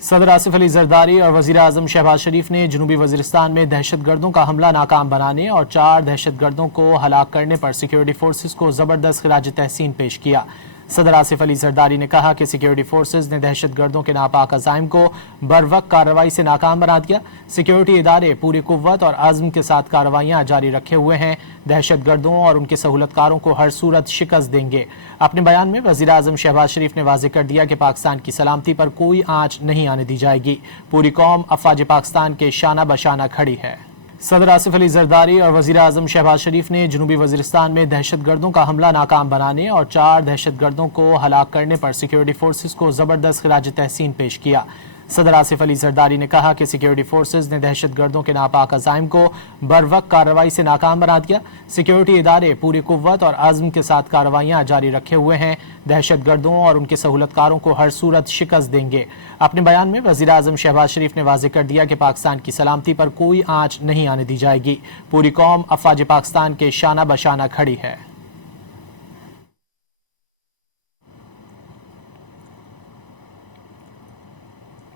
صدر آصف علی زرداری اور وزیر اعظم شہباز شریف نے جنوبی وزیرستان میں دہشت گردوں کا حملہ ناکام بنانے اور 4 دہشت گردوں کو ہلاک کرنے پر سیکیورٹی فورسز کو زبردست خراج تحسین پیش کیا۔ صدر آصف علی زرداری نے کہا کہ سیکیورٹی فورسز نے دہشت گردوں کے ناپاک عزائم کو بروقت کارروائی سے ناکام بنا دیا۔ سیکیورٹی ادارے پوری قوت اور عزم کے ساتھ کارروائیاں جاری رکھے ہوئے ہیں، دہشت گردوں اور ان کے سہولت کاروں کو ہر صورت شکست دیں گے۔ اپنے بیان میں وزیر اعظم شہباز شریف نے واضح کر دیا کہ پاکستان کی سلامتی پر کوئی آنچ نہیں آنے دی جائے گی، پوری قوم افواج پاکستان کے شانہ بشانہ کھڑی ہے۔ صدر آصف علی زرداری اور وزیر اعظم شہباز شریف نے جنوبی وزیرستان میں دہشت گردوں کا حملہ ناکام بنانے اور 4 دہشت گردوں کو ہلاک کرنے پر سیکیورٹی فورسز کو زبردست خراج تحسین پیش کیا۔ صدر آصف علی زرداری نے کہا کہ سیکیورٹی فورسز نے دہشت گردوں کے ناپاک عزائم کو بروقت کارروائی سے ناکام بنا دیا۔ سیکیورٹی ادارے پوری قوت اور عزم کے ساتھ کارروائیاں جاری رکھے ہوئے ہیں، دہشت گردوں اور ان کے سہولت کاروں کو ہر صورت شکست دیں گے۔ اپنے بیان میں وزیر اعظم شہباز شریف نے واضح کر دیا کہ پاکستان کی سلامتی پر کوئی آنچ نہیں آنے دی جائے گی، پوری قوم افواج پاکستان کے شانہ بشانہ کھڑی ہے۔